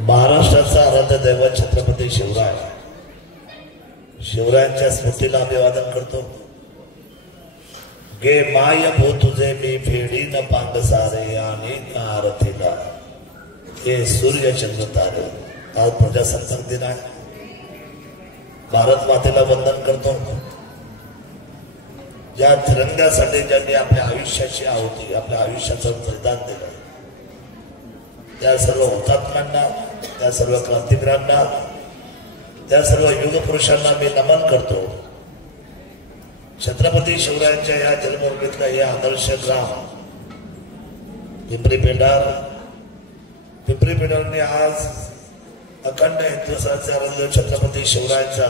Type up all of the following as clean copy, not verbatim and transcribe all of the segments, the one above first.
महाराष्ट्राचा आराध्य दैवत छत्रपती शिवराय, शिवरायांच्या स्मृतीला अभिवादन करतो। गे माय भो तुझे मी फेडी न पांगसारे आणि आरतीला हे सूर्य चंद्र तारे। आज प्रजासत्ताक दिन आहे, भारत मातेला वंदन करतो। ज्या तिरंग्यासाठी ज्यांनी आपल्या आयुष्याची आहुती, आपल्या आयुष्याचं बलिदान दिलं, त्या सर्व हुतात्म्यांना, त्या सर्व क्रांतिवीरांना, त्या सर्व युगपुरुषांना मी नमन करतो। छत्रपती शिवरायांच्या या जन्मभूमीतला हे आदर्श ग्राम पिंपरी पेंढारने आज अखंड हिंदुस्थानचा छत्रपती शिवरायांचा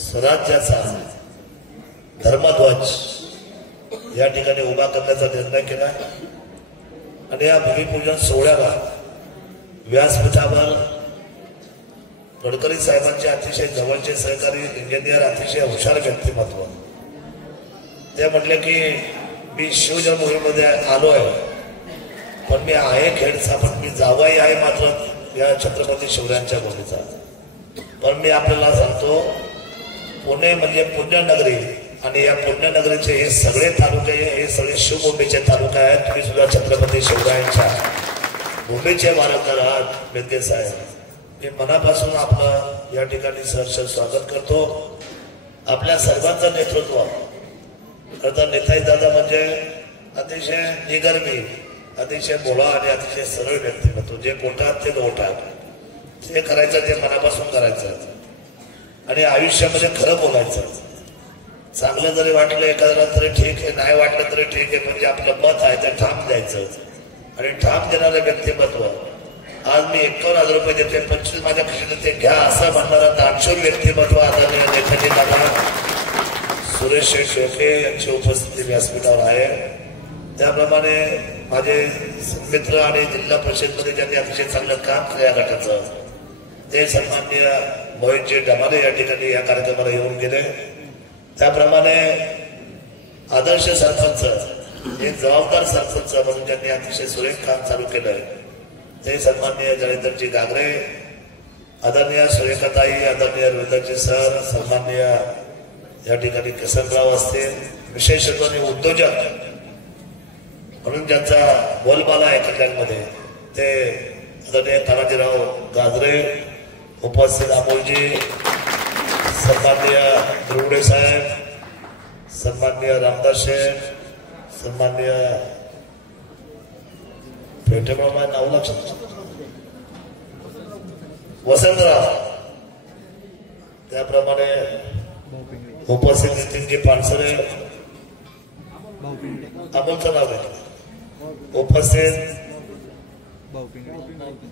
स्वराज्याचा धर्मध्वज या ठिकाणी उभा करण्याचा निर्णय केला आणि या भूमिपूजन सोहळ्याला व्यासपीठावर गडकरी साहेबांचे अतिशय जवळचे सहकारी इंजिनियर, अतिशय हुशार व्यक्तिमत्व, ते म्हटले की मी शिवजन्मभूमीमध्ये आलोय, पण मी आहे खेडचा, पण मी जावाई आहे मात्र या छत्रपती शिवरायांच्या भूमीचा। पण मी आपल्याला सांगतो, पुणे म्हणजे पुण्यनगरी आणि या पुण्यनगरीचे हे सगळे तालुके, हे सगळे शिवभूमीचे तालुके आहेत। तुम्ही सुद्धा छत्रपती शिवरायांच्या भूमीचे वारकरी आहात। मेदगे साहेब, मी मनापासून आपलं या ठिकाणी सहर्ष स्वागत करतो। आपल्या सर्वांचं नेतृत्व खरं नेताजी दादा म्हणजे अतिशय निगर्मी, अतिशय बोळा आणि अतिशय सरळ व्यक्तिमत्व। जे पोटात ते लोटात, जे करायचं ते मनापासून करायचं आणि आयुष्यामध्ये खरं बोलायचं। चांगलं जरी वाटलं एखाद्याला तरी ठीक आहे, नाही वाटलं तरी ठीक आहे, म्हणजे आपलं मत आहे ते ठाम द्यायचं आणि ठाम देणारं व्यक्तिमत्व। आज मी 51,000 रुपये देते, 25 माझ्या खिशात ते घ्या असं म्हणणारा दानशूर व्यक्तिमत्व आदरणीय नेताजी दादा सुरेश शेळके यांची उपस्थिती व्यासपीठावर आहे। त्याप्रमाणे माझे मित्र आणि जिल्हा परिषदमध्ये ज्यांनी अतिशय चांगलं काम केलं या गटाचं, ते सन्माननीय मोहितजी डमाले या ठिकाणी या कार्यक्रमाला येऊन गेले। त्याप्रमाणे आदर्श सरपंच, एक जबाबदार सरपंच म्हणून ज्यांनी अतिशय सुरेख काम चालू केलंय, ते सन्माननीय जळेंद्रजी गागरे, आदरणीय सुरेखाताई, आदरणीय रवींद्रजी सर, सन्माननीय या ठिकाणी किसनराव असतील, विशेषत्वाने उद्योजक म्हणून ज्यांचा बोलबाला आहे कल्याणमध्ये, ते आदरणीय तानाजीराव गाजरे, उपस्थित अमोलजी, सन्माननीय दुर्गुडे साहेब, सन्माननीय रामदास शेठ, सन्माननीय पेठेबाबा नाव लक्षात, वसंतराव, त्याप्रमाणे उपस्थित नितीनजी पानसरे, अमोलचं नाव आहे, उपस्थित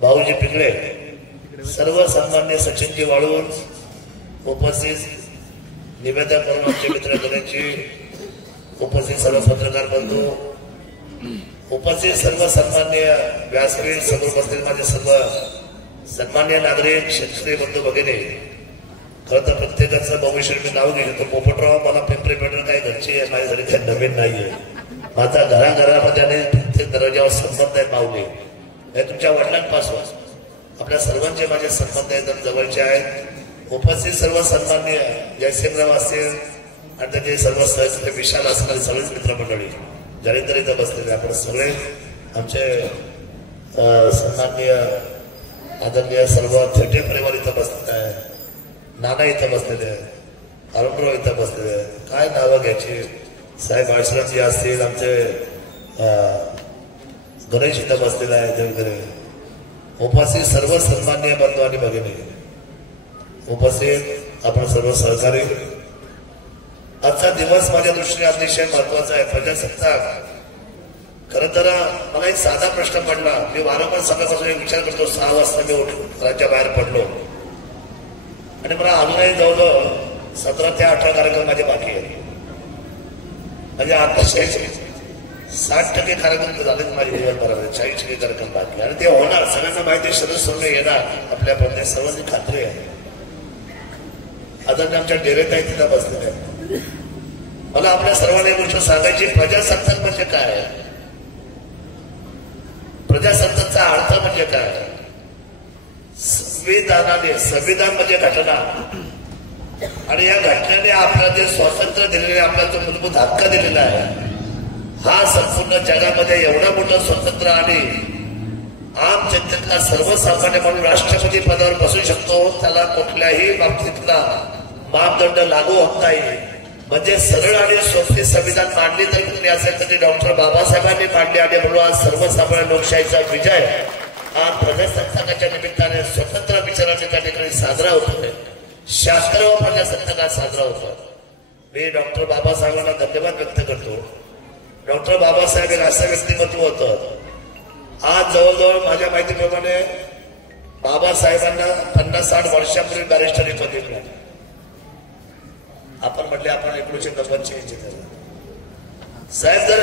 भाऊजी पिंगळे, सर्व सन्मान्य सचिनजी वाळून, उपस्थित निवेदन करून आमचे मित्र गणेशजी, उपस्थित सर्व पत्रकार बंधू, उपस्थित सर्व सन्मान्य व्यासपीठ समोर बसलेले माझे सर्व सन्मान्य नागरिक, शेतकरी बंधू भगिनी। खरं तर प्रत्येकाचं भविष्य मी नाव घेतो। पोपटराव, मला पिंपरी पेंढार काही घरची आहे, माझ्यासाठी काही नवीन नाहीये। माझा घराघरामध्ये आणि प्रत्येक दरवाज्यावर संबंध आहेत माऊली, हे तुमच्या वडिलांपासून आपल्या सर्वांचे माझे संबंध एकदम जवळचे आहेत। उपस्थित सर्व सन्मान्य जयसिंगराव असतील आणि त्याचे सर्व सहकारी विशाल असणारे सगळेच मित्रमंडळी जळेंद्र इथं बसलेले, आपण सगळे आमचे सन्माननीय आदरणीय सर्व थेटे परिवार इथं बसलेले आहे, नाना इथं बसलेले आहे, अरुणराव इथं बसलेले आहे, काय नावं घ्यायची, साहेब आश्रमजी असतील, आमचे गणेश इथं बसलेला आहे, देवगरे, उपस्थित सर्व सन्माननीय बंधू आणि भगिनी, उपस्थित आपण सर्व सहकारी। आजचा दिवस माझ्या दृष्टीने अतिशय महत्वाचा आहे, प्रजासत्ताक। खरं तर मला एक साधा प्रश्न पडला, मी वारंवार सकाळपासून एक विचार करतो, 6 वाजता मी उठून राज्याबाहेर पडलो आणि मला अजूनही जवळ 17 ते 18 कार्यक्रम माझे बाकी आहेत, म्हणजे आता 60% कार्यक्रम झाले माझे दिवसभरामध्ये, 40% कार्यक्रम बाकी, आणि ते होणार, सगळ्यांना माहिती, सदस्य येणार आपल्या प्रदेश, सर्वांची खात्री आहे। आता आमच्या डेरेताई तिथं बसलेले आहेत। मला आपल्या सर्वांना गोष्ट सांगायची, प्रजासत्ताक म्हणजे काय, प्रजासत्ताकाचा अर्थ म्हणजे काय, संविधानाने, संविधान म्हणजे घटना, आणि या घटनेने आपल्याला जे स्वातंत्र्य दिलेले, आपल्याला जो मूलभूत हक्क दिलेला आहे, हा संपूर्ण जगामध्ये एवढं मोठं स्वातंत्र्य आणि आम जनतेतला सर्वसामान्य म्हणून राष्ट्रपती पदावर बसू शकतो, त्याला कुठल्याही बाबतीतला मापदंड लागू होत नाही. म्हणजे सरळ आणि सोपी संविधान मांडली तर कुठली असेल तर ती डॉक्टर बाबासाहेबांनी मांडली, आणि म्हणून आज सर्वसामान्य लोकशाहीचा विजय हा प्रजासत्ताकाच्या निमित्ताने स्वतंत्र विचाराने त्या ठिकाणी साजरा होतोय. शास्त्र व प्रजासत्ताकात साजरा होतो. मी डॉक्टर बाबासाहेबांना धन्यवाद व्यक्त करतो. डॉक्टर बाबासाहेब एक असं व्यक्तिमत्व होतं. आज जवळजवळ माझ्या माहितीप्रमाणे बाबासाहेबांना 50-60 वर्षापूर्वी बॅरिस्टरी पदवी मिळाली. आपण म्हटले आपण 1990 साहेब, जर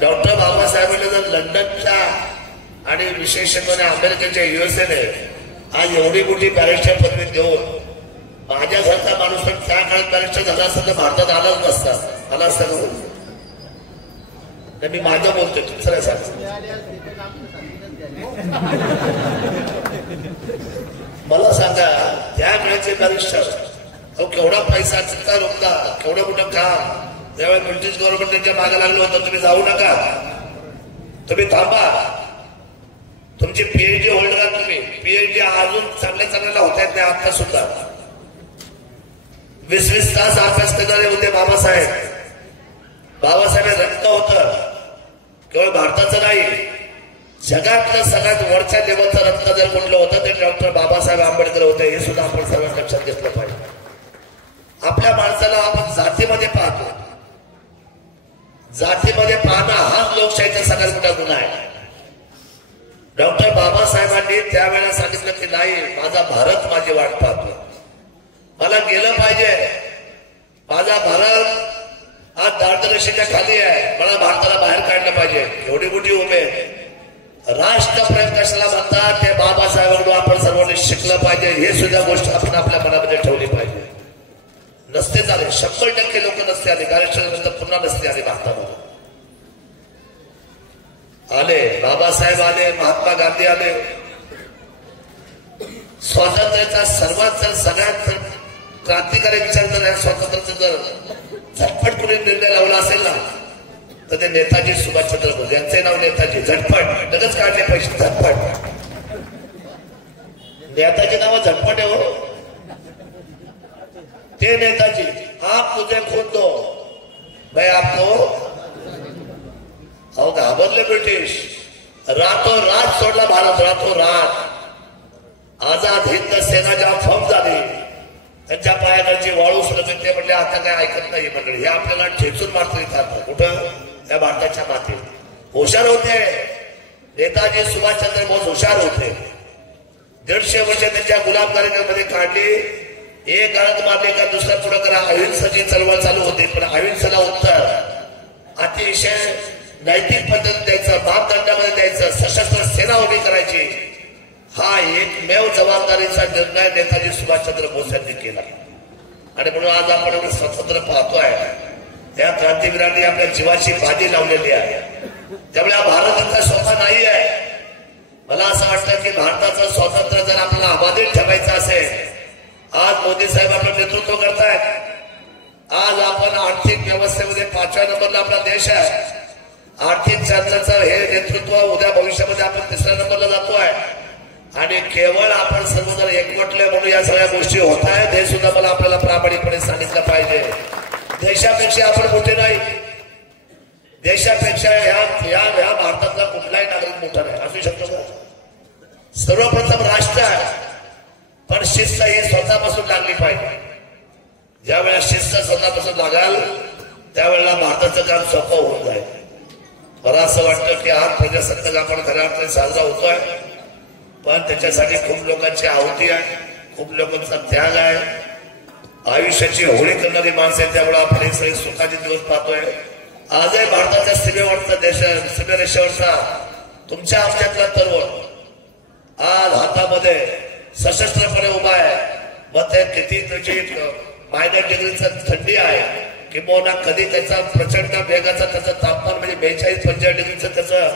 डॉक्टर बाबासाहेबांना जर लंडनच्या आणि विशेषत्वाने अमेरिकेच्या USA आज एवढी मोठी बॅरिस्टर पदवी देऊन माझ्यासारखा माणूस पण त्या काळात बॅरिस्टर झाला असता तर भारतात आलाच नसता. आला असता का? मी माझं बोलतोय, तुमचं नाही सांगतो. मला सांगा, त्या वेळेचे बॅरिस्टर केवढा पैसा, चित्ता रोखला, केवढं मोठं काम. त्यावेळेस ब्रिटिश गव्हर्नमेंट त्यांच्या मागे लागलं होतं, तुम्ही जाऊ नका, तुम्ही थांबा, तुमची PhD होल्डर आहात, तुम्ही PhD अजून चांगल्या होत आहेत नाही. आता सुद्धा 20-20 तास अभ्यास करणारे होते बाबासाहेब. बाबासाहेब रक्त होतं, केवळ भारताचं नाही, जगातलं सगळ्यात वरच्या लेवलचं रत्न जर कुठलं होतं ते डॉक्टर बाबासाहेब आंबेडकर होते. हे सुद्धा आपण सर्वांनी लक्षात घेतलं पाहिजे. आपल्या माणसाला आपण जातीमध्ये पाहतो, जातीमध्ये पाहणं हाच लोकशाहीचा सगळ्यात मोठा गुन्हा आहे. डॉक्टर बाबासाहेबांनी त्यावेळेला सांगितलं की नाही, माझा भारत माझी वाट पाहतो, मला गेलं पाहिजे, माझा भारत आज दारिद्र्यरेषेच्या खाली आहे, मला भारताला बाहेर काढलं पाहिजे. एवढी मोठी उमेद. राष्ट्रप्रेम कशाला म्हणतात ते बाबासाहेबांकडून आपण सर्वांनी शिकलं पाहिजे. हे सुद्धा गोष्ट आपण आपल्या मनामध्ये ठेवली पाहिजे. नसते झाले, 100% लोक नसते आले, कार्यक्रमानंतर पुन्हा नसते आले भारतामध्ये. आले बाबासाहेब, आले महात्मा गांधी, आले. स्वातंत्र्याचा सर्वात सगळ्यात क्रांतिकारी विचार जर स्वातंत्र्याचा जर झटपट कुणी निर्णय लावला असेल ना तर ते नेताजी सुभाषचंद्र बोस. यांचे नाव नेताजी. झटपट लगेच काढले पैसे, झटपट. नेताजी नाव झटपट आहे हो. ते नेताजी, आप मुझे खून दो मैं आपको. अहो घाबरले ब्रिटिश. रातो रात सोडला भारत, रातो रात. आझाद हिंद सेना जेव्हा फॉर्म झाली, त्यांच्या पायाखालची वाळू सुरक्षित, ते म्हणले आता काय ऐकत नाही मंडळी, हे आपल्याला ठेचून मारतो इथं. कुठं? त्या भारताच्या मातीत. हुशार होते नेताजी सुभाषचंद्र बोस, हुशार होते. 150 वर्ष त्यांच्या गुलामगिरीमध्ये काढली. एक गळत मारले का दुसरा पुढे करा. अहिंसाची चळवळ चालू होती, पण अहिंसेला उत्तर अतिशय नैतिक पद्धत द्यायचं, मापदंडामध्ये द्यायचं, सशस्त्र सेना उभी करायची. हा एकमेव जबाबदारीचा निर्णय नेताजी सुभाषचंद्र बोस यांनी केला. आणि म्हणून आज आपण स्वतंत्र पाहतोय. त्या क्रांतिवीरांनी आपल्या जीवाची बाजी लावलेली आहे. त्यामुळे हा भारत इतका सोपा नाही आहे. मला असं वाटतं की भारताचं स्वातंत्र्य जर आपल्याला अबाधित ठेवायचं असेल, आज मोदी साहेब आपलं नेतृत्व करतायत. आज आपण आर्थिक व्यवस्थेमध्ये 5व्या नंबरला आपला देश आहे. आर्थिक चर्चाचं हे नेतृत्व उद्या भविष्यामध्ये आपण 3ऱ्या नंबरला जातोय. आणि केवळ आपण सर्वजण एकवटले म्हणून या सगळ्या गोष्टी होत आहेत, हे सुद्धा मला आपल्याला प्रामाणिकपणे सांगितलं पाहिजे. देशापेक्षा आपण मोठे नाही. देशापेक्षा ह्या भारतातला कुठलाही नागरिक मोठा नाही असू शकतो का? सर्वप्रथम राष्ट्र आहे, पण शिस्त ही स्वतःपासून लागली पाहिजे. ज्या वेळेला शिस्त स्वतःपासून लागाल त्यावेळेला भारताचं काम सोपं होऊन जाईल. मला असं वाटतं की आज प्रजासत्ताक आपण खऱ्या अर्थाने साजरा होतोय, पण त्याच्यासाठी खूप लोकांची आहुती आहे, खूप लोकांचा त्याग आहे, आयुष्याची होळी करणारी माणसं आहे. त्यामुळे आपण हे सगळे सुखाचे दिवस पाहतोय. आजही भारताच्या सीमेवरचा सीमेरेषेवरचा तुमच्या आमच्यातला तरुण आज हातामध्ये सशस्त्रपणे उभा आहे. मग ते किती त्याची मायनर डिग्रीचा थंडी आहे, किंवा कधी त्याचा प्रचंड वेगाचा त्याचं तापमान म्हणजे 42-45 डिग्रीचं त्याचं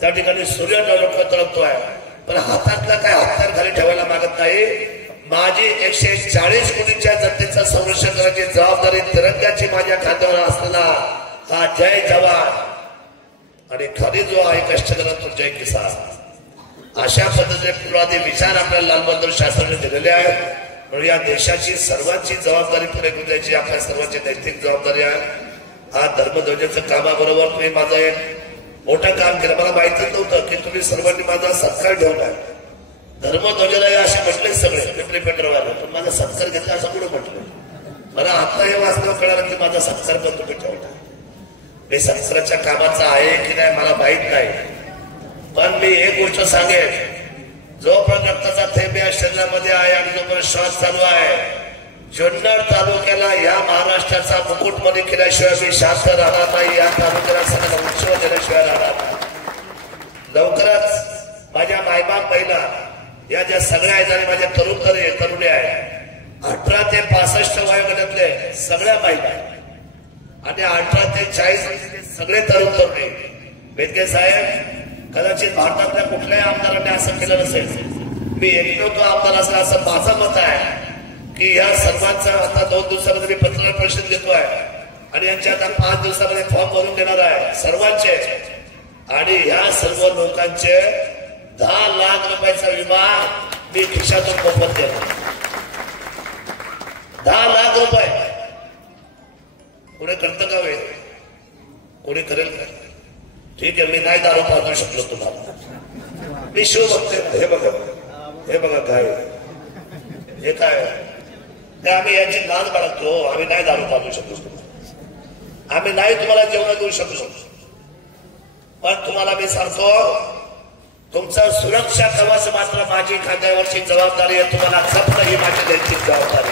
त्या ठिकाणी सूर्य तळपतोय. पण हातातला काय हत्यार खाली ठेवायला मागत नाही. माझी 140 कोटीच्या जनतेचं संरक्षण करण्याची जबाबदारी तिरंग्याची माझ्या खात्यावर असताना हा जय जवान आणि खाली जो आहे कष्ट करत तो जय किसान अशा पद्धतीने पुराधी विचार आपल्याला लाल बहादूर शास्त्रींनी दिलेले आहेत. म्हणून या देशाची सर्वांची जबाबदारी पुढे गुंजायची आपल्या सर्वांची नैतिक जबाबदारी आहे. हा धर्मध्वजाचं कामाबरोबर तुम्ही माझं एक मोठं काम केलं. मला माहितीच नव्हतं की तुम्ही सर्वांनी माझा सत्कार ठेवलाय. धर्मध्वजाला असे म्हटले सगळे पिंपरी पेंढरवाले, पण माझा सत्कार घेतला असं कुठं म्हटलं. मला आता हे वास्तव कळालं की माझा सत्कार पण तुम्ही ठेवला. मी सत्काराच्या कामाचा आहे की नाही मला माहित नाही, पण मी एक गोष्ट सांगेन, जोपर्यंत रक्ताचा थेंब या शरीरामध्ये आहे आणि जोपर्यंत श्वास चालू आहे, जुन्नर तालुक्याला या महाराष्ट्राचा मुकुटमणी केल्याशिवाय मी शांत राहणार नाही. या तालुक्याला सगळं उत्सव केल्याशिवाय राहणार नाही. लवकरच माझ्या मायबाप महिला या ज्या सगळ्या आहेत आणि माझ्या तरुणी आहेत, 18 ते 65 वयोगटातले सगळ्या महिला आणि 18 ते 40 सगळे तरुणी. बेदके साहेब, कदाचित भारतातल्या कुठल्याही आमदारांनी असं केलं नसेल. मी एकमेव तो आमदार असेल असं माझं मत आहे की या सर्वांचा आता 2 दिवसामध्ये मी पत्रकार परिषद घेतोय आणि यांच्या आता 5 दिवसामध्ये फॉर्म भरून देणार आहे सर्वांचे. आणि ह्या सर्व लोकांचे 10 लाख रुपयाचा विमा मी खिशातून मोफत देतो. 10 लाख रुपये कोणी करतं का वे? कोणी करेल का? ठीक आहे, मी नाही दारू पाजू शकलो तुम्हाला. मी शिव बघते. हे बघा काय हे काय ते आम्ही यांची लाज बाळगतो. आम्ही नाही दारू पाजू शकलो, आम्ही नाही तुम्हाला जेवण देऊ शकलो, पण तुम्हाला मी सांगतो तुमचं सुरक्षा कवच मात्र माझी खात्यावरची जबाबदारी आहे. तुम्हाला जपणं ही माझी नैतिक जबाबदारी.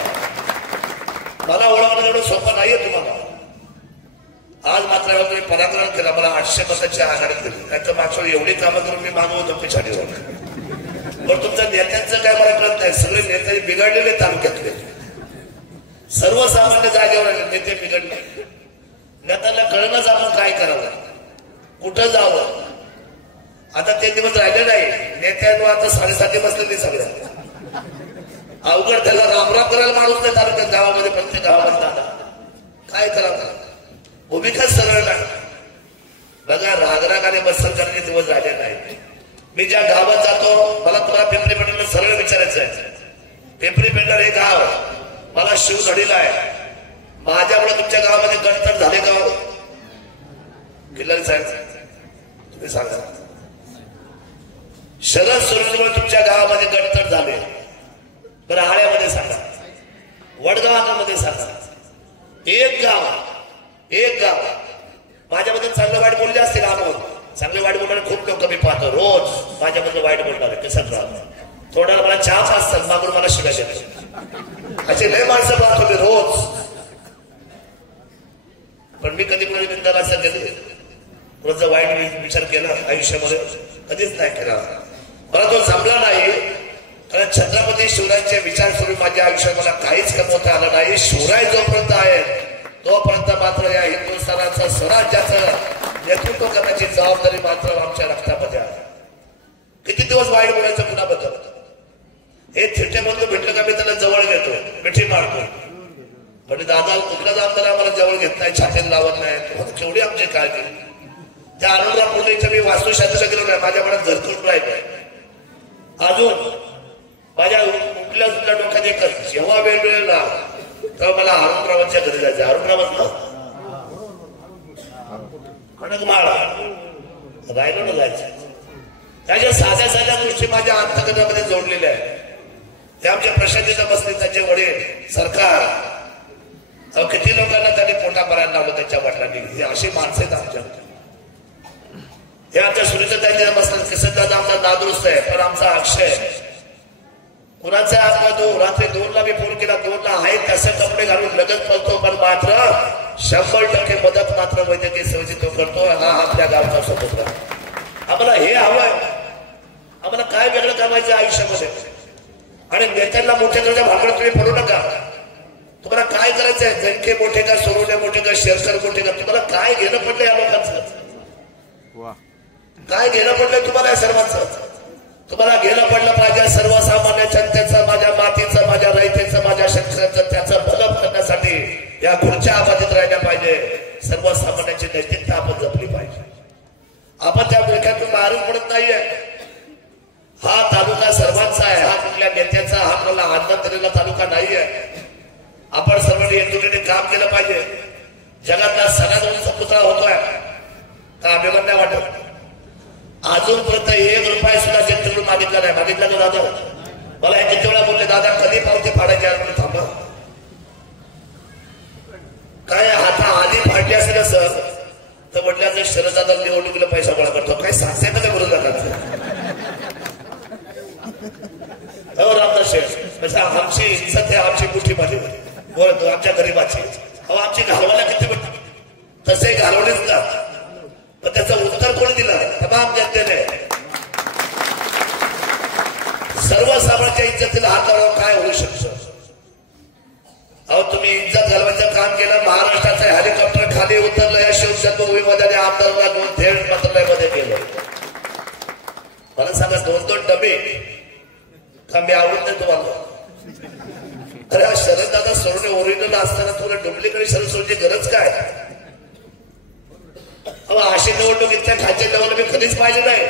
मला ओळखणं एवढं सोपं नाहीये तुम्हाला. आज मात्र तुम्ही पराक्रम केला, मला 800 मताची आघाडी दिली. त्याचं मागच्या एवढी कामं करून मी मागवतो पिछाडीवर. पण तुमच्या नेत्यांचं काय मला कळत नाही. सगळे नेते बिघडलेले तालुक्यातले, सर्वसामान्य जागेवर नेते बिघडले. नेत्यांना कळणंच आपण काय करावं, कुठं जावं. आता ते दिवस राहिले नाही. नेत्यांवर आता 7:30 बसलेली सगळ्या. अवघड त्याला रामराम करायला माणूस नाही तालुक्यात, गावामध्ये प्रत्येक गावामध्ये. काय करावं, भूमिकाच सरळ नाही. बघा, रागरागाने बसर करण्याचे दिवस राहिले नाही. मी ज्या गावात जातो, मला तुम्हाला पिंपरी पेंढरला सरळ विचारायचं आहे. पिंपरी पेंढर हे गाव मला शिव घडीला आहे. माझ्यामुळे तुमच्या गावामध्ये गणतट झाले का? किल्लारी साहेब तुम्ही सांगा. शरद सोडूनमुळे तुमच्या गावामध्ये गणतट झाले. बरं, आळ्यामध्ये सांगा, वडगावामध्ये सांगा. एक गाव माझ्याबद्दल चांगलं वाईट बोलले असतील. आमोद चांगले वाईट बोलणारे खूप लोक मी पाहतो. रोज माझ्याबद्दल वाईट बोलणार आहे. कसं राहतो थोडा मला चहा असतात मागून मला शिकायचे असे लय माणसं पाहतो मी रोज. पण मी कधी कोणी निंदाला असं कधी रोजचा वाईट विचार केला आयुष्यामध्ये कधीच नाही केला. मला तो जमला नाही. कारण छत्रपती शिवरायांचे विचार करून माझ्या आयुष्यात मला काहीच कमवता आलं नाही. शिवराय जोपर्यंत आहे तोपर्यंत मात्र या हिंदुस्थानाचं स्वराज्याचं नेतृत्व करण्याची जबाबदारी मात्र आमच्या रक्तामध्ये आहे. किती दिवस वाईट बोलायचं कुणाबद्दल? हे थिटे म्हणून भेटलं का मी त्याला जवळ घेतो, मिठी मारतो. म्हणजे दादा कुठलाच आमदार आम्हाला जवळ घेत नाही, छातीला लावत नाही. केवढी आमची काळजी. त्या आनंदराव पुर्णेच्या मी वास्तुशास्त्राला गेलो नाही. माझ्या मनात झरकून राहिलंय अजून. माझ्या कुठल्या सुद्धा डोक्यात एकच, जेव्हा वेळ मिळेल ना तेव्हा मला अरुणरावांच्या घरी जायचं. अरुणरावच ना खडकमाळा राहिलो ना जायचं. त्याच्या साध्या साध्या गोष्टी माझ्या अंतकरणामध्ये जोडलेल्या आहेत. ते आमच्या प्रशांतीला बसले, त्यांचे वडील, सरकार, किती लोकांना त्यांनी पोटा भरायला लावलं त्यांच्या वडिलांनी. हे अशी माणसं आहेत आमच्या. हे आमच्या सुनीता त्यांच्या बसतात. किसन आमचा नादुरुस्त आहे, पण आमचा अक्षय कुणाचा आपला रात्री 2ला मी फोन केला. 2ला आहे तसे कपडे घालून लगत पळतो, पण मात्र 100% मदत मात्र वैद्यकीय सेवेची तो करतो. हा आपल्या गावचा स्वतंत्र. आम्हाला हे हवंय. आम्हाला काय वेगळं कामायचं आयुष्यामध्ये. आणि नेत्यांना मोठे करण्याच्या भानगडीत तुम्ही पडू नका. तुम्हाला काय करायचंय? जनके मोठे का, सोरोडे मोठे का, शेरकर मोठे का, तुम्हाला काय घेणं पडलं या लोकांचं? काय घेणं पडलंय तुम्हाला या सर्वांचं? तुम्हाला घेणं माझ्या सर्वसामान्य जनतेचं, माझ्या मातीचं, माझ्या रयतेचं, माझ्या शेतकऱ्याचं त्याचं भलं करण्यासाठी या खुर्च्या आबादित राहिल्या पाहिजे. सर्वसामान्यांची नैतिकता आपण जपली पाहिजे. आपण त्या विळख्यातून मारून पडत नाहीये. हा तालुका सर्वांचा आहे, हा कुठल्या नेत्याचा, हा आपल्याला आनंद दिलेला तालुका नाहीये. आपण सर्वांनी एकजुटीने काम केलं पाहिजे. जगातला सगळ्यात उंच पुतळा होतोय का अभिमान नाही वाटत? अजूनपर्यंत 1 रुपया सुद्धा जनतेकडून मागितला नाही. मागितला का दादा? मला हे किती वेळा बोलले, दादा कधी पावती फाडायची आहे? थांबा, काय हाता आधी फाडली असेल सर तर म्हटलं जर शरददादा निवडणुकीला पैसा गोळा करतो, काय सांगते ना त्या विरोधकांचं? हो रामदास शेठ, आमची इज्जत आहे, आमची मुठीमध्ये बोलतो, आमच्या गरीबाची. अहो आमची घालवायला किती भेटत, तसे घालवलेच ना, पण त्याचं उत्तर कोणी दिलं? तमाम जनतेने. सर्वसामान्यांच्या इज्जतीला हात लावून काय होऊ शकतं? अहो तुम्ही इज्जत घालवायचं काम केलं. महाराष्ट्राचं हेलिकॉप्टर खाली उतरलं या शिवजन्मभूमीमध्ये, आमदारांना घेऊन थेट मंत्रालयामध्ये गेलं. मला सांगा 2-2 डबे का मी आवडत नाही तुम्हाला? अरे हा शरददादा सोडणे ओरिजिनल असताना तुला डुप्लिकेट शरद सोडण्याची गरज काय? अहो अशी निवडणूक इतक्या खालच्या लेवलला मी कधीच पाहिजे नाही.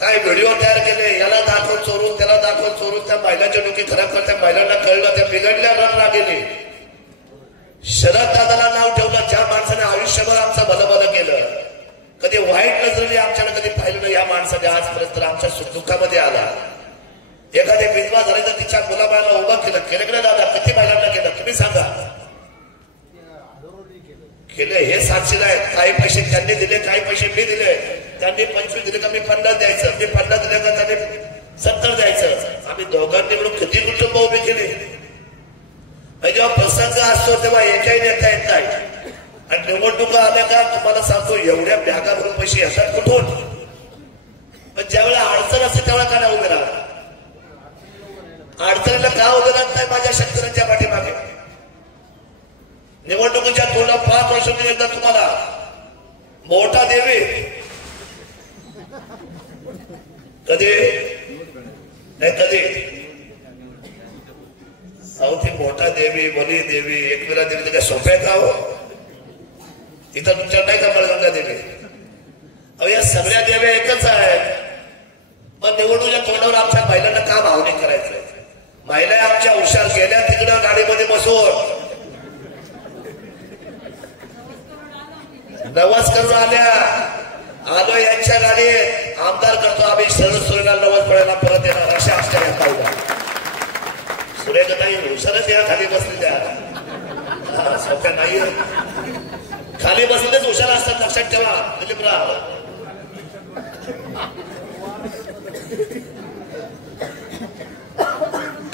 काय व्हिडिओ तयार केले, याला दाखव चोरून, त्याला दाखव चोरून, त्या महिलांच्या डोकी खराब करत्या महिलांना कळलं, त्या बिघडल्या रन गेले. शरददादाला नाव ठेवलं ज्या माणसाने आयुष्यभर आमचं भलं केलं, कधी वाईट नजरेने आमच्याला कधी पाहिलं नाही. या माणसाने आजपर्यंत आमच्या सुखदुःखामध्ये आला. एखादी विधवा झाली तर तिच्या मुलाबाळाला उभा केलं की नाही दादा? किती महिलांना केलं तुम्ही सांगा? केले हे साक्षीला आहेत. काही पैसे त्यांनी दिले, काही पैसे मी दिले. त्यांनी 25 दिले का मी 50 द्यायचं, मी 50 दिले का त्यांनी 70 द्यायचं. आम्ही दोघांनी मिळून किती कुटुंब उभी केली. जेव्हा प्रसंग असतो तेव्हा एकही नेता येत नाही. आणि निवडणुका आल्या का तुम्हाला सांगतो एवढ्या बॅगा भरून पैसे येतात कुठून? पण ज्यावेळेला अडचण असते त्यावेळेला का नाही उभे राहत? अडचणीला का उभे राहत नाही माझ्या शेतकऱ्यांच्या पाठीमागे? निवडणुकीच्या 5 वर्षांनी एकदा तुम्हाला मोठा देवी कधी नाही कधी ती मोठा देवी बली देवी एकविरा देवी काय सोपे का हो? इथं तुमच्या नाही का मळगंगा देवी? अहो या सगळ्या देव्या एकच आहेत. पण निवडणुकीच्या तोंडावर आमच्या महिलांना का भावनिक करायचंय? महिला आमच्या हुशार गेल्या तिकडं गाडीमध्ये बसून नवस करून आल्या. आलो यांच्या गाडीत आमदार करतो आम्ही, शरद सोरेला नवस पडायला परत येणार अशा आश्चर्य पाहिजे. सुरेख नाही हुशारच या खाली बसलेल्या सोप्या नाही. खाली बसलेच हुशार असतात, लक्षात ठेवा दिलीपराव.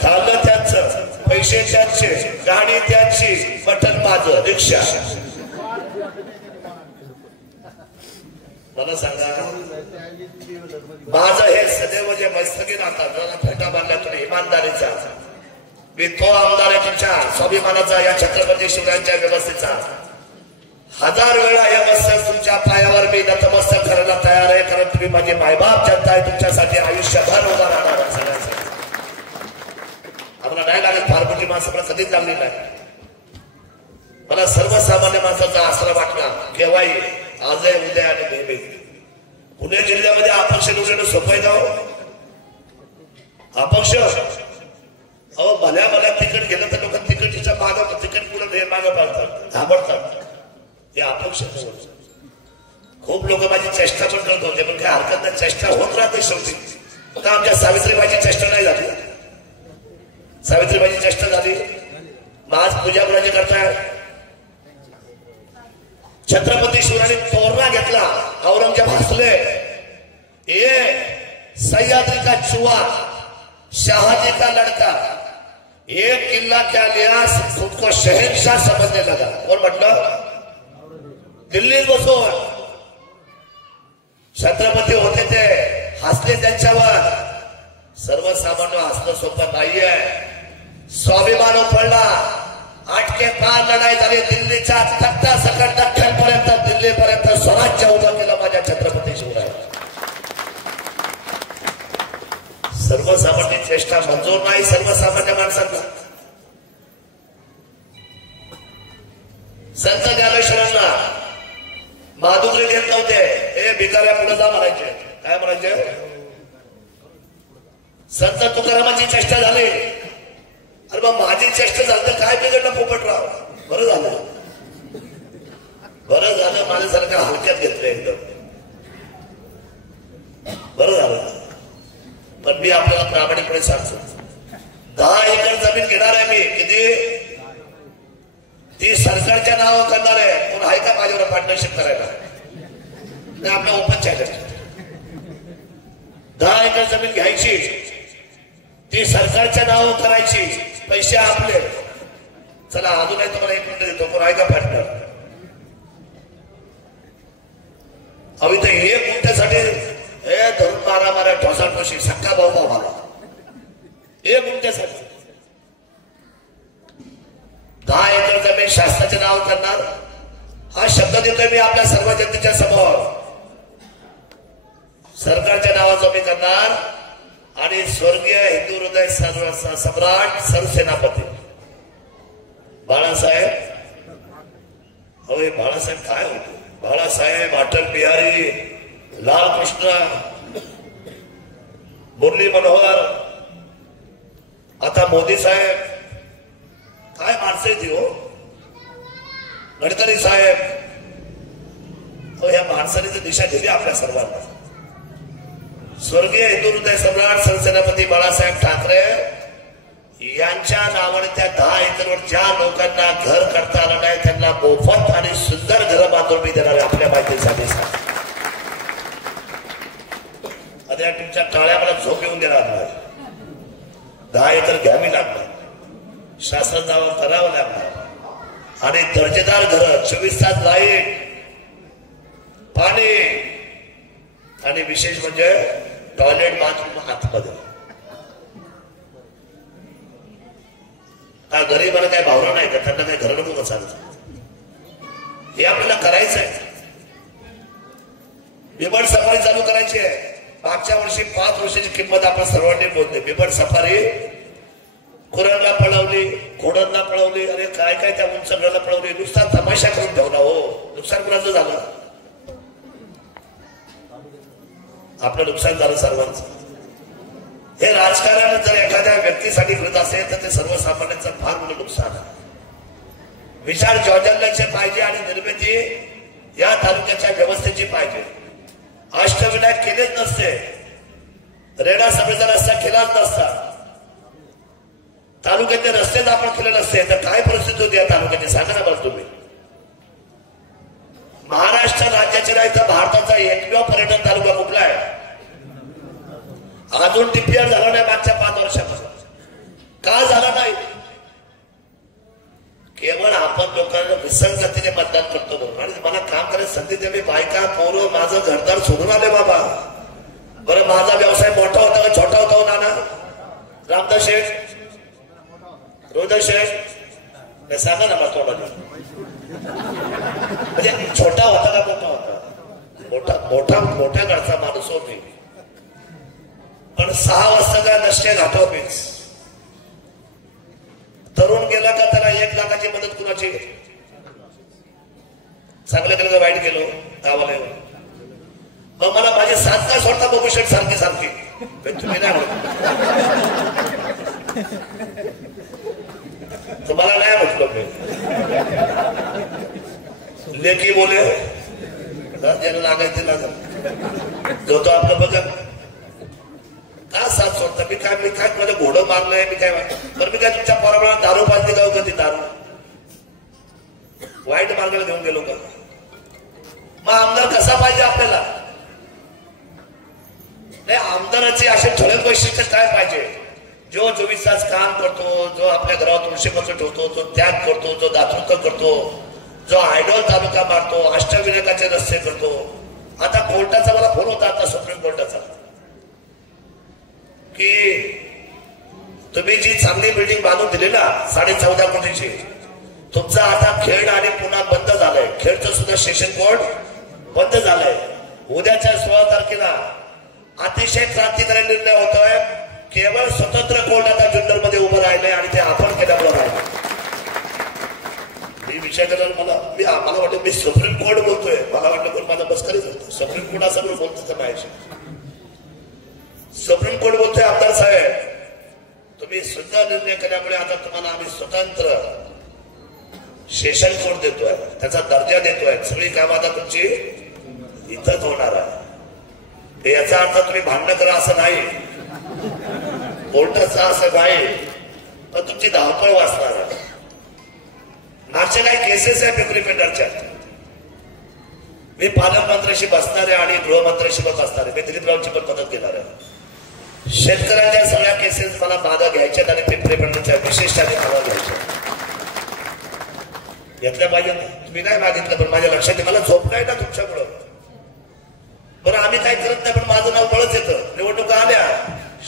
खाल्लं त्यांचं, पैसे त्यांचे, गाडी त्यांची, बटन माझं, रिक्षा. मला सांगा माझं हे सदैव जे मस्तकी राहतात जरा फेटा बांधल्या तुम्ही इमानदारीचा. मी तो आमदार आहे तुमच्या स्वाभिमानाचा, या छत्रपती शिवरायांच्या व्यवस्थेचा. 1000 वेळा हे मस्तक तुमच्या पायावर मी नतमस्तक करायला तयार आहे. कारण तुम्ही माझे मायबाप जनता आहे. तुमच्यासाठी आयुष्यभर उभा राहणार सगळ्यांसाठी. आम्हाला नाही लागत फार मोठी माणसं, मला कधीच लागली नाही. मला सर्वसामान्य माणसाचा आसरा वाटला केव्हाही, आज आहे उद्या आणि नेहमी. पुणे जिल्ह्यामध्ये अपक्ष निवडणं सोपं आहे का हो? अपक्ष अहो भल्या तिकीट गेलं तर लोक तिकीटच्या मागं तिकीट पुढे मागं पाडतात, घाबरतात. हे अपक्ष खूप लोक माझी चेष्टा पण करत होते, पण काय हरकत नाही, चेष्टा होत राहते शेवटी. आता आमच्या सावित्रीबाईची चेष्टा नाही झाली. सावित्रीबाईची चेष्टा झाली. आज पूजा कुणाची करताय? छत्रपती शिवरायांनी तोरणा घेतला, औरंगजेब हसले. ये सह्याद्री का चुआ, शाहजी का लड़का, एक किल्ला क्या लिया, खुद को शहनशाह समझने लगा. कोण म्हटलं? दिल्लीत बसून छत्रपती होते ते हसले त्यांच्यावर. सर्वसामान्य हसणं सोपं नाहीये. स्वाभिमान पडला. 8 के पार लढाई झाली. दिल्लीच्या तख्ता सकट दख्खनपर्यंत दिल्लीपर्यंत स्वराज्य उभं केलं माझ्या छत्रपती शिवराय. सर्वसामान्य चेष्टा मंजूर नाही सर्वसामान्य माणसांना. संत ज्ञानेश्वरांना माधुर्य देत नव्हते. हे भिकाऱ्या पुढे जा म्हणायचे. काय म्हणायचे? संत तुकारामाची चेष्टा झाली. अरे मग माझी चेष्टा झाली तर काय बिघडलं पोपटराव? बरं झालं, बरं झालं माझ्यासारख्या हलक्यात घेतलं एकदम. बरं झालं. पण मी आपल्याला प्रामाणिकपणे सांगतो, 10 एकर जमीन घेणार आहे मी. किती? ती सरकारच्या नावावर करणार आहे. कोण आहे का माझ्यावर पार्टनरशिप करायला? नाही, आपल्या ओपन चॅलेंज. 10 एकर जमीन घ्यायची, ती सरकारच्या नावावर करायची, पैसे आपले. चला अजूनही तुम्हाला 1 मिनिट देतो. कोण आहे का पार्टनर? अभी तर 1 गुंठ्यासाठी हे धरून मारा ठोसाठोशी सक्का भाऊ भावाला 1 गुंठ्यासाठी 10 एकर जमीन शासनाचे नाव करणार. हा शब्द देतोय मी आपल्या सर्व जनतेच्या समोर. सरकारच्या नावाचं मी करणार. आणि स्वर्गीय हिंदू हृदय सम्राट सरसेनापती बाळासाहेब. होय, बाळासाहेब काय होते? बाळासाहेब, अटल बिहारी, लालकृष्ण, मुरली मनोहर, आता मोदी साहेब. काय माणसं ती हो. गडकरी साहेब. हो, या माणसाने तर दिशा दिली आपल्या सर्वांना. स्वर्गीय हिंदू हृदय सम्राट सरसेनापती बाळासाहेब ठाकरे यांच्या नावाने त्या 10 एकरवर ज्या लोकांना घर करता आलं नाही त्यांना मोफत आणि सुंदर घर बांधून मी देणार आपल्या माहितीसाठी. आता तुमच्या टाळ्या मला झोप येऊन देणार नाही. 10 एकर घ्यावी लागणार, शासन नाव करावं लागणार. आणि दर्जेदार घर, 24 तास लाईट, पाणी आणि विशेष म्हणजे टॉयलेट बाथरूम आतमध्ये. हा गरीबाला काय भावना नाही का? त्यांना काय घर नको का चालत? हे आपल्याला करायचं आहे. बिबट सफारी चालू करायची आहे. मागच्या वर्षी 5 वर्षाची किंमत आपण सर्वांनी बोलते. बिबट सफारी कुऱ्हाडला पळवली, घोड्यांना पळवली, अरे काय काय त्या उंचगडाला पळवली. नुसता तमाशा करून ठेवला. हो, नुकसान कुणाचं झालं? आपलं नुकसान झालं सर्वांचं. हे राजकारण जर एखाद्या व्यक्तीसाठी करत असेल तर ते सर्वसामान्यांचं फार मोठं नुकसान आहे. विचार जॉर्जनचे पाहिजे आणि निर्मिती या तालुक्याच्या व्यवस्थेची पाहिजे. अष्टविनायक केलेच नसते, रेडा सभेचा रस्ता केलाच नसता, तालुक्याचे रस्तेच आपण केले नसते तर काय परिस्थिती होती या तालुक्याची? सांगा ना मला तुम्ही. महाराष्ट्र राज्याचे नाही तर भारताचा एकमेव पर्यटन तालुका कुठला आहे? अजून टीपीआर झाला नाही मागच्या 5 वर्षापासून. का झाला नाही? केवळ आपण लोकांना विसंगतीने मतदान करतो म्हणून. आणि मला काम करायची संधी दिली. बायका पोरं माझं घरदार सोडून आले बाबा. बरं, माझा व्यवसाय मोठा होता का छोटा होता हो नाना? रामदास शेठ, रोहिदास शेठ, सांगा ना मला तोंडाने. म्हणजे छोटा होता का मोठा होता? मोठ्या घरचा माणूस हो मी. पण 6 वाजता काय नसते घाटो मीच. तरुण गेला का त्याला 1 लाखाची मदत कुणाची? चांगलं केलं का वाईट गेलो गावाला येऊन? मग मला माझी साथ का सोडता बघू शेट सारखी सारखी? तुम्ही नाही तुम्हाला नाही म्हटलं मी. लेखी बोले ज्याला लागायचे लागत जो तो आपलं बघत का साथ सोडता? मी काय माझं घोडं मारलंय मी काय? बरं, मी काय तुमच्या पोराला दारू बांधली का? कधी दारू वाईट मार्गाला घेऊन गेलो का? मग आमदार कसा पाहिजे आपल्याला? नाही, आमदाराचे असे ठळक वैशिष्ट्य काय पाहिजे? जो 24 तास काम करतो, जो आपल्या घरावर तुळशीपत्र ठेवतो, जो त्याग करतो, जो दातृत्व करतो, जो आयडॉल तालुका मारतो, अष्टविनायकाचे रस्ते करतो. आता कोर्टाचा मला फोन होता, आता सुप्रीम कोर्टाचा, की तुम्ही जी चांगली बिल्डिंग बांधून दिली ना 14.5 कोटीची, तुमचा आता खेळ आणि पुन्हा बंद झालंय. खेळचं सुद्धा सेशन कोर्ट बंद झालंय. उद्याच्या 16 तारखेला अतिशय क्रांतिकारी निर्णय होतोय केवळ स्वतंत्र कोर्ट आता जुन्नरमध्ये उभं राहिलंय आणि ते आपण केल्यामुळे राहिलं. मी विचार करायला मला वाटलं मी सुप्रीम कोर्ट बोलतोय, मला वाटलं कोण माझा मस्करी करतो. सुप्रीम कोर्ट असं पण बोलतो तर नाही. सुप्रीम कोर्ट बोलतोय आमदार साहेब तुम्ही सुद्धा निर्णय केल्यामुळे आता तुम्हाला आम्ही स्वतंत्र सेशन कोर्ट देतोय, त्याचा दर्जा देतोय. सगळी कामं आता तुमची इथंच होणार आहे. याचा अर्थ तुम्ही भांडण करा असं नाही, कोर्टाचं असं नाही, पण तुमची धावपळ वाचणार आहे. मागच्या काही केसेस आहे पिंपरी पेंढारच्या. मी पालकमंत्र्याशी बसणार आहे आणि गृहमंत्र्याशी पण बसणार आहे. मी दिलीपरावची पण मदत घेणार आहे. शेतकऱ्यांच्या सगळ्या केसेस मला मागं घ्यायच्यात आणि पिंपरी पेंढारच्या विशेषतः मागं घ्यायच्या. घेतल्या पाहिजे. तुम्ही नाही मागितलं पण माझ्या लक्षात मला झोप नाही ना तुमच्यामुळं. बरं आम्ही काय करत नाही पण माझं नाव बळच येतं. निवडणुका आल्या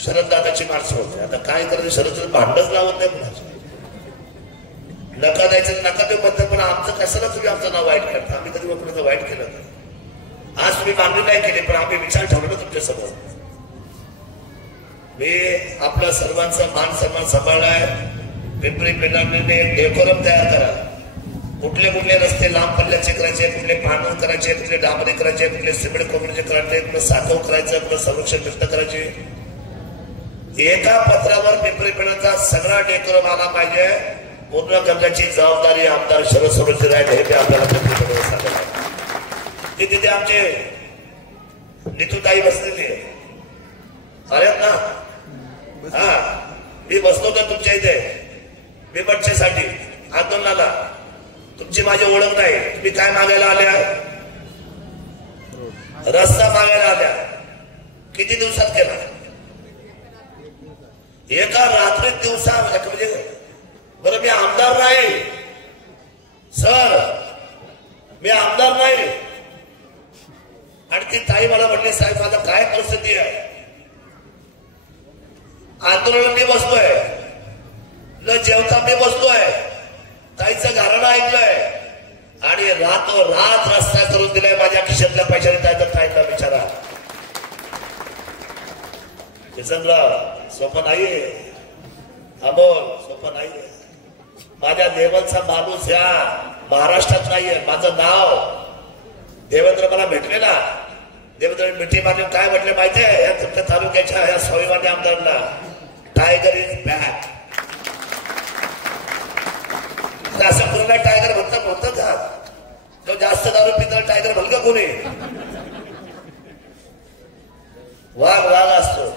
शरद दादाची माणसं होते. आता काय करायचं, शरद भांडच लावत नाही कुणाचं. नका द्यायचं नका देऊ म्हणतात, पण आमचं कशाला तुम्ही आमचं नाव वाईट करता. आम्ही कधी कुणाचं वाईट केलं नाही. आज तुम्ही मागणी नाही केली पण आम्ही विचार ठेवला तुमच्या समोर. मी आपला सर्वांचा मान सन्मान सांभाळलाय. पिंपरी पेंढारने डेकोरम तयार करा. कुठले कुठले रस्ते लांब पल्ल्याचे करायचे, कुठले पांढर करायचे, कुठले डांबरी करायचे, कुठले सिमेंट कोंबडीचे करायचे, कुठलं साठव करायचं, कुठलं संरक्षण व्यक्त करायचे. एका पत्रावर पिंपरी पेंढारचा सगळा डेकोरम आला पाहिजे. पूर्ण करण्याची जबाबदारी आमदार शरद सोनवणे राहिले हे आपल्याला पिंपरी सांगत. ते तिथे आमचे नितूताई बसलेली अरे ना. हा मी बसलो तर तुमच्या इथे बिबटच्यासाठी आंदोलनाला. तुमची माझी ओळख नाही. तुम्ही काय मागायला आल्या? रस्ता मागायला आल्या. किती दिवसात केला? एका रात्रीत दिवसा म्हणजे. बरं मी आमदार नाही सर, मी आमदार नाही. आणि ती ताई मला म्हटली साहेब आता काय परिस्थिती आहे, आंदोलन मी बसलोय, न जेवता मी बसलोय, ताईचं गारणं ऐकलंय आणि रात रस्ता करून दिलाय माझ्या खिशातल्या पैशाने. त्याचं ताईला विचारा. किसनराव सोपं नाहीये, अमोल सोपं नाहीये. माझ्या लेवलचा माणूस या महाराष्ट्रात नाहीये. माझं नाव देवेंद्र मला भेटले ना. देवेंद्र मिठी मारून काय म्हटले माहितीये या तुमच्या तालुक्याच्या या स्वाभिमानी आमदारांना, टायगर इज बॅक. असं कोणाला टायगर म्हणतं का? तो जास्त दारू पिताना टायगर म्हणलं का कोणी? वाघ असतो.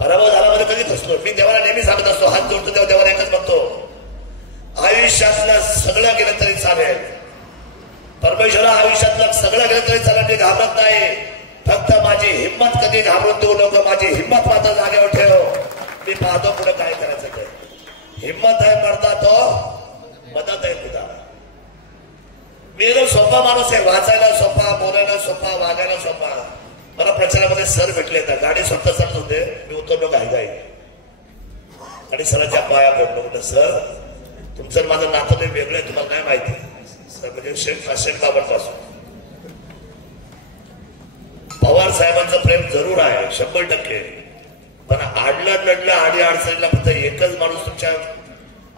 पराभव झाला मध्ये कधी फसलो. मी देवाला नेहमी सांगत असतो, हात जोडतो तेव्हा देवाला एकच म्हणतो, आयुष्यातलं सगळं गेलं तरी चालेल. परमेश्वरा आयुष्यातलं सगळं गेलं तरी चालेल, मी घाबरत नाही. फक्त माझी हिंमत कधी घाबरून देऊ नको. माझी हिंमत मात्र जागेवर ठेव. मी पाहतो पुढे काय करायचं ते. हिम्मत है मरदा तो मदत है खुदा. मी जो सोपा माणूस आहे, वाचायला सोपा, बोलायला सोपा, वागायला सोपा. मला प्रचारामध्ये सर भेटले तर गाडी स्वतः सरत होते. मी उतरलो घाई आणि सरांच्या पाया पडलो. म्हटलं सर तुमचं माझं नातं नाही वेगळं आहे, तुम्हाला नाही माहिती. सर म्हणजे शेख बाबांपासून पवार साहेबांचं प्रेम जरूर आहे 100%. पण आडलं नडलं आडी अडचणीला फक्त एकच माणूस तुमच्या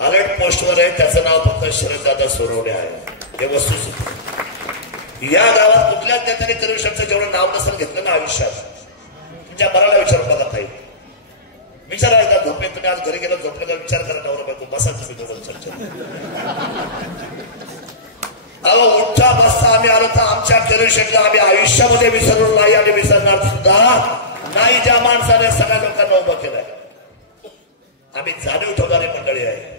अलर्ट पोस्टवर आहे, त्याचं नाव फक्त शरददादा सोनवणे आहे. हे वस्तुस्थिती. या गावात कुठल्याच नेत्याने करू शकतं जेवढं नाव नसेल घेतलं ना आयुष्यात. तुमच्या मनाला विचारून बघा ताई. विचारायला झोपले तुम्ही आज घरी गेला झोपले तर विचार करा नवरा बायको बसा तुम्ही दोघं चर्चा. अहो उठा बसता आम्ही आलो तर आमच्या करू शकलं आम्ही आयुष्यामध्ये विसरलो नाही आणि विसरणार सुद्धा नाही. ज्या माणसाने सगळ्या लोकांना उभं केलंय. आम्ही जाणीव ठेवणारी मंडळी आहे.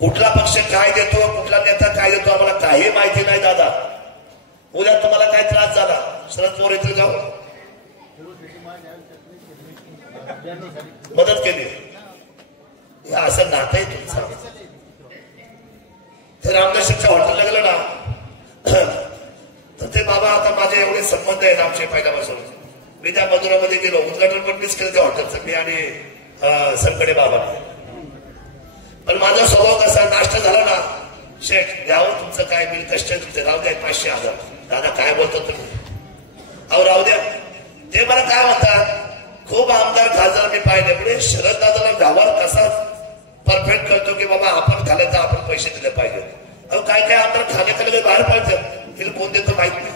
कुठला पक्ष काय देतो, कुठला नेता काय देतो आम्हाला काही माहिती नाही दादा. उद्या तुम्हाला काय त्रास झाला, शरद पवार येथील गाव मदत केली, असं नातं आहे तुमचं. ते रामदासच्या हॉटेलला गेलं ना तर ते बाबा आता माझे एवढे संबंध आहेत आमचे पहिल्यापासून. मी त्या मधुरामध्ये गेलो, उद्घाटन पण मीच केलं त्या हॉटेलचं, मी आणि संकडे बाबाने. पण माझा स्वभाव कसा, नाश्ता झाला ना शेठ द्यावं तुमचं काय बिल कष्ट तुमचे राहू द्या 500,000. दादा काय बोलतो तुम्ही? अहो राहू द्या. ते मला काय म्हणतात खूप आमदार खासदार मी पाहिले म्हणजे शरद दादाला गावात कसा परफेक्ट करतो की बाबा आपण खाले तर आपण पैसे दिले पाहिजे. अहो काय काय आमदार खाले बाहेर पाहिजे तिला कोण देतो माहित नाही.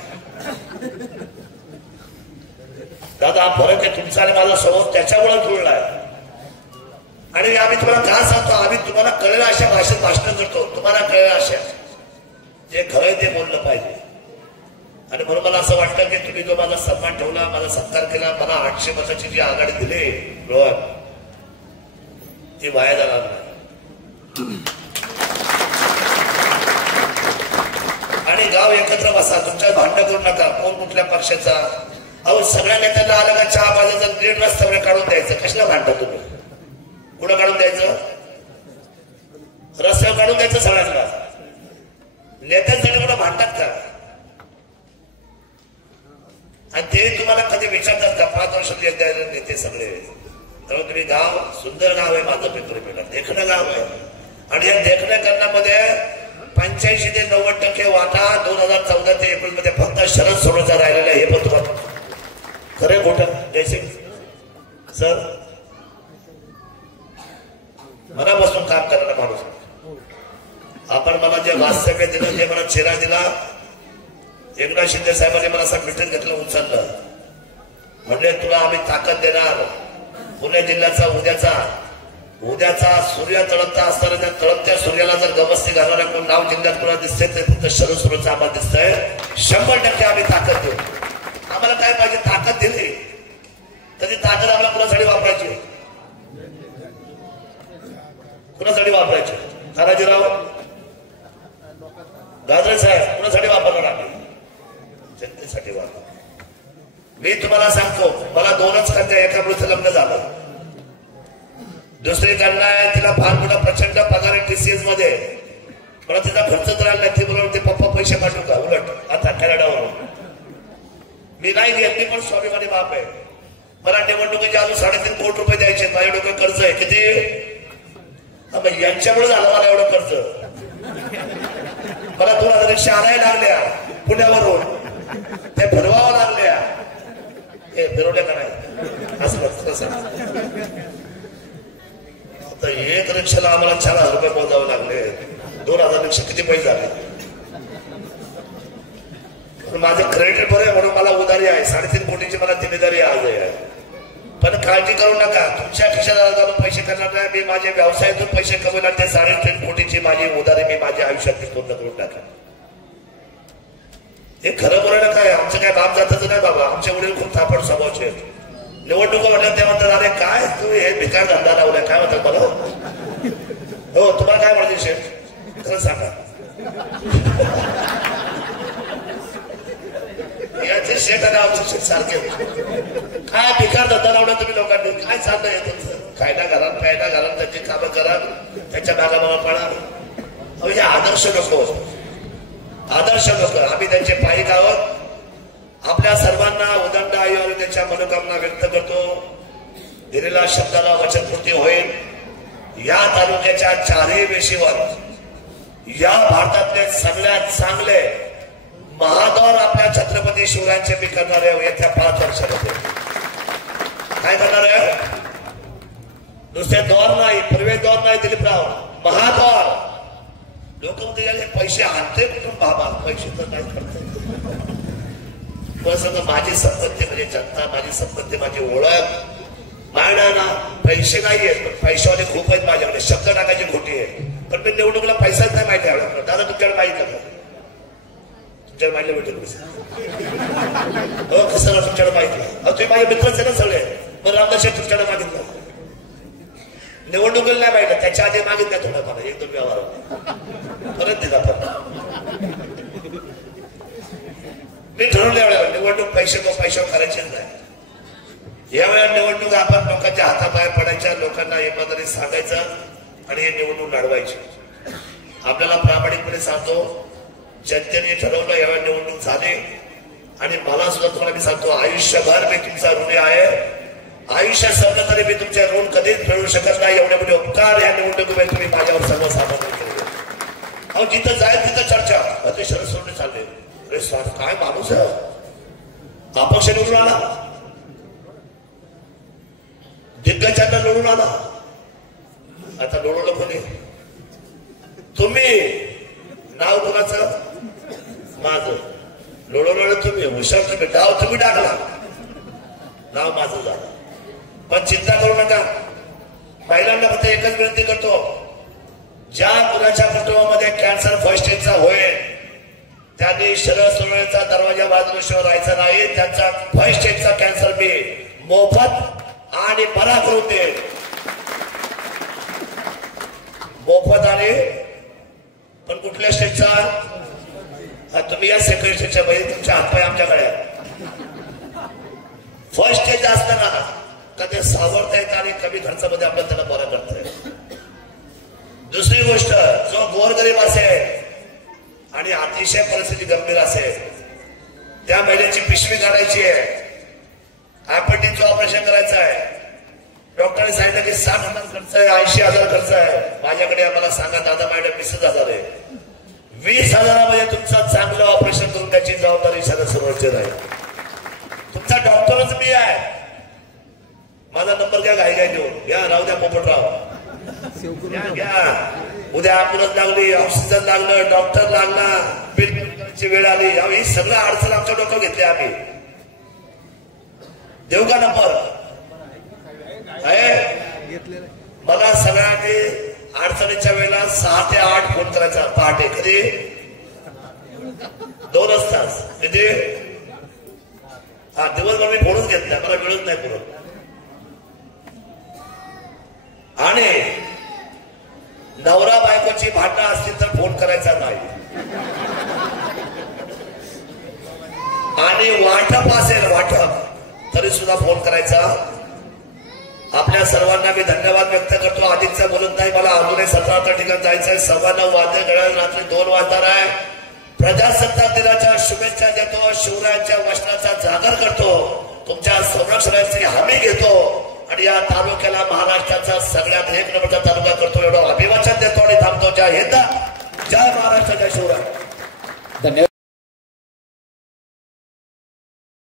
दादा हा फरक आहे तुमचा आणि माझा स्वभाव त्याच्यामुळे जुळला आहे. आणि आम्ही तुम्हाला का सांगतो आम्ही तुम्हाला कळेल अशा भाषेत भाषण करतो. तुम्हाला कळेल अशा जे खरंय ते बोललं पाहिजे. आणि म्हणून मला असं वाटतं की तुम्ही जो माझा सन्मान ठेवला माझा सत्कार केला मला 800 वर्षाची जी आघाडी दिली रोहन ती वाया जाणार नाही. आणि गाव एकत्र बसा तुमच्या भांडण करू नका कोण कुठल्या पक्षाचा. अहो सगळ्या नेत्यांना आलं का चहा पाजाचा दीड रस्ता सगळं काढून द्यायचं. कशाला भांडता तुम्ही. कुठं काढून द्यायचं रस्त्यावर काढून द्यायचं सगळ्यांना. नेत्यांसाठी कुठं भांडतात का. आणि ते तुम्हाला कधी विचारतात का 5 वर्ष नेते सगळे. तर तुम्ही गाव सुंदर गाव आहे माझं पिंपरी देखणं गाव आहे. आणि या देखण्या करण्यामध्ये 85 ते 90% वाटा 2014 ते एप्रिल मध्ये फक्त शरद सोडवचा राहिलेला हे पण तुम्हाला खरे खोटं. जयसिंग सर मनापासून काम करणारा माणूस. आपण मला जे वास्तव्य दिलं जे मला चेहरा दिला एकनाथ शिंदे साहेबांनी मला असं मिठीत घेतलं उचललं म्हणजे तुला आम्ही ताकद देणार. पुणे जिल्ह्याचा उद्याचा सूर्य तळपता असताना त्या तळपत्या सूर्याला जर गवस्ती घालणाऱ्या कोण नाव जिल्ह्यात कोणा दिसते ते फक्त शरद सुरचं आम्हाला दिसतंय. 100% आम्ही ताकद देऊ. आम्हाला काय पाहिजे ताकद दिली तर ती ताकद आम्हाला कुणासाठी वापरायची कुणासाठी वापरायची. तानाजीराव दादरे साहेब कुणासाठी वापरणार आम्ही जनतेसाठी वापर. मी तुम्हाला सांगतो मला 2च कन्या एका मुलीचं लग्न झालं. दुसरी कन्या आहे तिला फार मोठा प्रचंड पगार आहे TCS मध्ये. मला तिचा खर्चच राहिला नाही. ती बोलवते पप्पा पैसे पाठवू का उलट आता कॅनडावरून. मी नाही घेत मी पण स्वाभिमानी बाप आहे. मला निवडणुकीचे अजून 3.5 कोटी रुपये द्यायचे. माझ्या डोक्यात कर्ज आहे किती यांच्यामुळे झालं मला एवढं कर्ज. मला 2000 रिक्षा आणायला लागल्या पुण्यावरून ते फिरवावं लागल्या. हे फिरवले का नाही असं आता एक रिक्षाला आम्हाला 4000 रुपये मोजावे लागले. 2000 रिक्षा किती पैसे झाले. माझं क्रेडिट बरं आहे म्हणून मला उधारी आहे. 3.5 कोटीची मला जिम्मेदारी आज आहे. पण काळजी करू नका तुमच्या खिशाला जाऊन पैसे करणार नाही. मी माझ्या व्यवसायातून पैसे कमवणार. ते 3.5 कोटीची माझी उधारी मी माझ्या आयुष्यात पूर्ण करून टाका. हे खरं बोलायला काय आमचं काय बाप जाताच नाही बाबा. आमचे वडील खूप थापड स्वभावचे आहेत. निवडणुका म्हटलं ते म्हणतात अरे काय तू हे भिकार धंदा लावलाय काय म्हणतात मला. हो तुम्हाला काय म्हणायचं शेठ खरं सांगा. याचे शेठ आणि आमचे शेठ सारखे काय भिकार धंदा लावला तुम्ही लोकांनी. काय चाललंय तुमचं. खायला घाला प्यायला घाला त्यांची कामं करा त्यांच्या मागामागा पडा. हे आदर्श लोक आदर्श लोक आम्ही त्यांचे पायी आहोत. आपल्या सर्वांना उदंड आयु त्याच्या मनोकामना व्यक्त करतो. दिलेल्या शब्दाला वचनपूर्ती होईल. या तालुक्याच्या 4ही वेशीवर या भारतातले सगळ्यात चांगले महादौर आपल्या छत्रपती शिवरायांचे मी करणार आहे. येत्या 5 वर्षामध्ये काय करणार आहे. दुसरे दौर नाही पूर्वे दौर नाही दिलीपराव महादौर. लोक म्हणते पैसे आणते कुठून बाबा पैसे तर नाही करते. माझी संपत्ती म्हणजे जनता माझी संपत्ती माझी ओळख. माझ्या ना पैसे नाही आहेत पण पैशावाले खूप आहेत माझ्याकडे. शब्द टाकायची खोटी आहे पण मी निवडणुकीला पैसाच नाही माहिती आहे. दादा तुमच्याकडे माहिती का तुमच्याकडे माहिती भेटेल हो कसं तुमच्याकडे माहिती. तुम्ही माझे मित्रच आहे ना सगळे. मग रामदास तुमच्याकडे मागितलं निवडणुकीला नाही माहिती. त्याच्या आधी मागितलं थोडं मला 1-2 व्यवहार परत दिला. पण मी ठरवल्या वेळेला निवडणूक पैशावर करायचीच नाही. यावेळेला निवडणूक आपण लोकांच्या हाताबाहेर पडायच्या लोकांना इमानदारी सांगायचं आणि हे निवडणूक लढवायची. आपल्याला प्रामाणिकपणे सांगतो जनतेने ठरवलं यावेळेला निवडणूक झाली. आणि मला सुद्धा तुम्हाला मी सांगतो आयुष्यभर मी तुमचा ऋणी आहे. आयुष्य संपलं तरी मी तुमचे ऋण कधीच फेडू शकत नाही. एवढे मोठे उपकार या निवडणुकीमध्ये तुम्ही माझ्यावर सर्वसामान्य केले. अहो जिथं जाईल तिथं चर्चा ते शरद सोडणे चालले. अरे काय माणूस आहे. अपक्ष निवडून आला आला. आता लोळवलं कोणी? तुम्ही. नाव कोणाचं? माझं. लोळवलं तुम्ही. हुशार तुम्ही. डाव तुम्ही टाकला, नाव माझं झालं. पण चिंता करू नका. महिलांना फक्त एकच विनंती करतो, ज्या मुलाच्या कुटुंबामध्ये कॅन्सर फर्स्ट स्टेजचा होईल त्यांनी शरद सोडण्याचा दरवाजा बाजूशिवाय राहायचा नाही. त्यांचा फर्स्ट स्टेजचा कॅन्सर मी मोफत आणि बरा करून देईल. मोफत आणि पण कुठल्या स्टेजचा? तुम्ही या सेकंड स्टेजच्या मध्ये तुमच्या हातपाय आमच्याकडे. फर्स्ट स्टेज असताना का ते सावरता येत आणि कमी खर्चामध्ये आपल्याला त्याला बरं करतंय. दुसरी गोष्ट, जो गोरगरीब असेल आणि अतिशय परिस्थिती गंभीर असेल त्या महिलेची पिशवी काढायची आहे, अपेंडिक्सचं ऑपरेशन करायचं आहे. डॉक्टरने सांगितलं की 60,000 खर्च आहे, 80,000 खर्च आहे. माझ्याकडे आम्हाला सांगा दादा मॅडम 20,000 आहे. 20,000मध्ये तुमचं चांगलं ऑपरेशन करून त्याची जबाबदारी शरद सोनवणेची राहील. तुमचा डॉक्टरच मी आहे. माझा नंबर घ्या, घाई घेऊन घ्या. राहू द्या पोपटराव, घ्या. उद्या ॲम्ब्युलन्स लागली, ऑक्सिजन लागलं, डॉक्टर लागला, बिल करायची वेळ आली, ही सगळं अडचण आमच्या डोक्यावर घेतली आम्ही. देऊ का नंबर? मला सगळ्यांनी अडचणीच्या वेळेला 6 ते 8 फोन करायचा पहाटे. कधी? 2 तास. कधी? दिवसभर मी फोनच घेत नाही, मला वेळच नाही पुरत. आणि नवरा बायकोची भांडणं असतील तर फोन करायचा नाही. आणि वाटप असेल, वाटप तरी सुद्धा फोन करायचा. आपल्या सर्वांना मी धन्यवाद व्यक्त करतो. अधिकचा बोलत नाही. मला अजूनही 17 ठिकाणी जायचंय. 9:15 वाजले, घड्याळ रात्री 2 वाजणार आहे. प्रजासत्ताक दिनाच्या शुभेच्छा देतो. शिवरायांच्या वचनाचा जागर करतो. तुमच्या संरक्षणाची हमी घेतो आणि या तालुक्याला महाराष्ट्राचा सगळ्यात 1 नंबरचा तालुका करतो एवढं अभिवाचन देतो आणि थांबतो. जय हिंद, जय महाराष्ट्र, जय शिवराय. धन्यवाद.